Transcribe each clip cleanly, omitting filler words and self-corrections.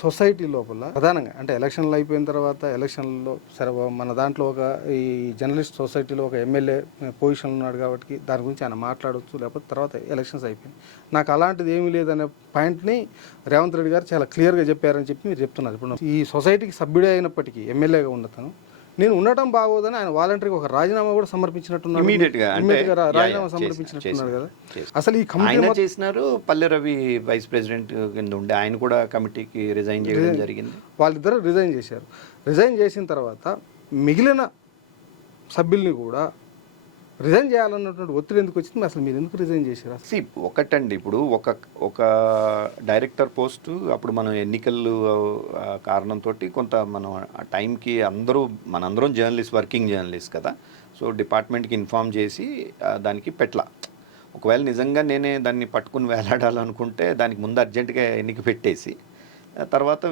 Society లోపల ప్రధానంగా అంటే ఎలక్షన్లు అయిపోయిన తర్వాత ఎలక్షన్లలో సరే మన దాంట్లో ఒక ఈ జర్నలిస్ట్ సొసైటీలో ఒక ఎమ్మెల్యే పొజిషన్ ఉన్నాడు కాబట్టి దాని గురించి ఆయన మాట్లాడవచ్చు, లేకపోతే తర్వాత ఎలక్షన్స్ అయిపోయింది. నాకు అలాంటిది ఏమీ లేదనే పాయింట్ని రేవంత్ రెడ్డి గారు చాలా క్లియర్గా చెప్పారని చెప్పి మీరు చెప్తున్నారు. ఇప్పుడు ఈ సొసైటీకి సభ్యుడే అయినప్పటికీ ఎమ్మెల్యేగా ఉండతాను నేను ఉండటం బాగోదని ఆయన వాలంటరీగా ఒక రాజీనామా కూడా సమర్పించినట్టున్నాడు. ఇమీడియట్గా రాజీనామా సమర్పించినట్టున్నాడు కదా. అసలు ఈ కమిటీ చేసినారు. పల్లె రవి వైస్ ప్రెసిడెంట్ కింద ఉండే ఆయన కూడా కమిటీకి రిజైన్ చేయడం జరిగింది. వాళ్ళిద్దరూ రిజైన్ చేశారు. రిజైన్ చేసిన తర్వాత మిగిలిన సభ్యుల్ని కూడా రిజైన్ చేయాలన్నటువంటి ఒత్తిడి ఎందుకు వచ్చింది? అసలు మీరు ఎందుకు రిజైన్ చేశారు? ఒకటండి, ఇప్పుడు ఒక డైరెక్టర్ పోస్టు అప్పుడు మనం ఎన్నికలు కారణంతో కొంత మనం ఆ టైంకి మనందరం వర్కింగ్ జర్నలిస్ట్ కదా. సో డిపార్ట్మెంట్కి ఇన్ఫామ్ చేసి దానికి ఒకవేళ నిజంగా నేనే దాన్ని పట్టుకుని వేలాడాలనుకుంటే దానికి ముందు అర్జెంటుగా ఎన్నిక పెట్టేసి తర్వాత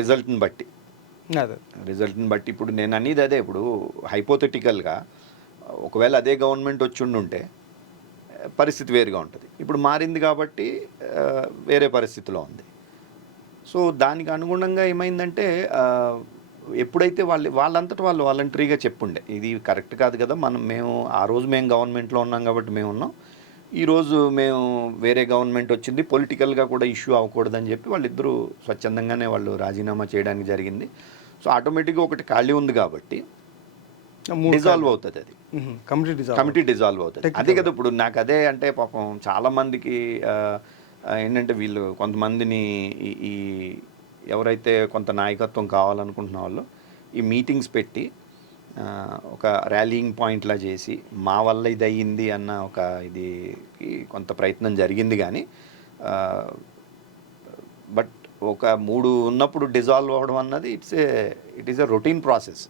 రిజల్ట్ని బట్టి ఇప్పుడు నేను అనేది అదే, ఇప్పుడు హైపోథెటికల్గా ఒకవేళ అదే గవర్నమెంట్ వచ్చి పరిస్థితి వేరుగా ఉంటుంది. ఇప్పుడు మారింది కాబట్టి వేరే పరిస్థితిలో ఉంది. సో దానికి అనుగుణంగా ఏమైందంటే ఎప్పుడైతే వాళ్ళంతటా వాళ్ళు వాలంటరీగా చెప్పుండే ఇది కరెక్ట్ కాదు కదా, మేము ఆ రోజు మేము గవర్నమెంట్లో ఉన్నాం కాబట్టి మేము ఉన్నాం, ఈరోజు మేము వేరే గవర్నమెంట్ వచ్చింది, పొలిటికల్గా కూడా ఇష్యూ అవ్వకూడదని చెప్పి వాళ్ళిద్దరూ స్వచ్ఛందంగానే వాళ్ళు రాజీనామా చేయడానికి జరిగింది. సో ఆటోమేటిక్గా ఒకటి ఖాళీ ఉంది కాబట్టి డిజాల్వ్ అవుతుంది, అది కమిటీ డిజాల్వ్ అవుతుంది. అదే కదా ఇప్పుడు నాకు అదే అంటే పాపం చాలామందికి ఏంటంటే వీళ్ళు కొంతమందిని ఈ ఎవరైతే కొంత నాయకత్వం కావాలనుకుంటున్న వాళ్ళు ఈ మీటింగ్స్ పెట్టి ఒక ర్యాలీయింగ్ పాయింట్లా చేసి మా వల్ల ఇది అయ్యింది అన్న ఒక ఇది కొంత ప్రయత్నం జరిగింది. కానీ బట్ ఒక 3 ఉన్నప్పుడు డిజాల్వ్ అవ్వడం అన్నది it is a routine process.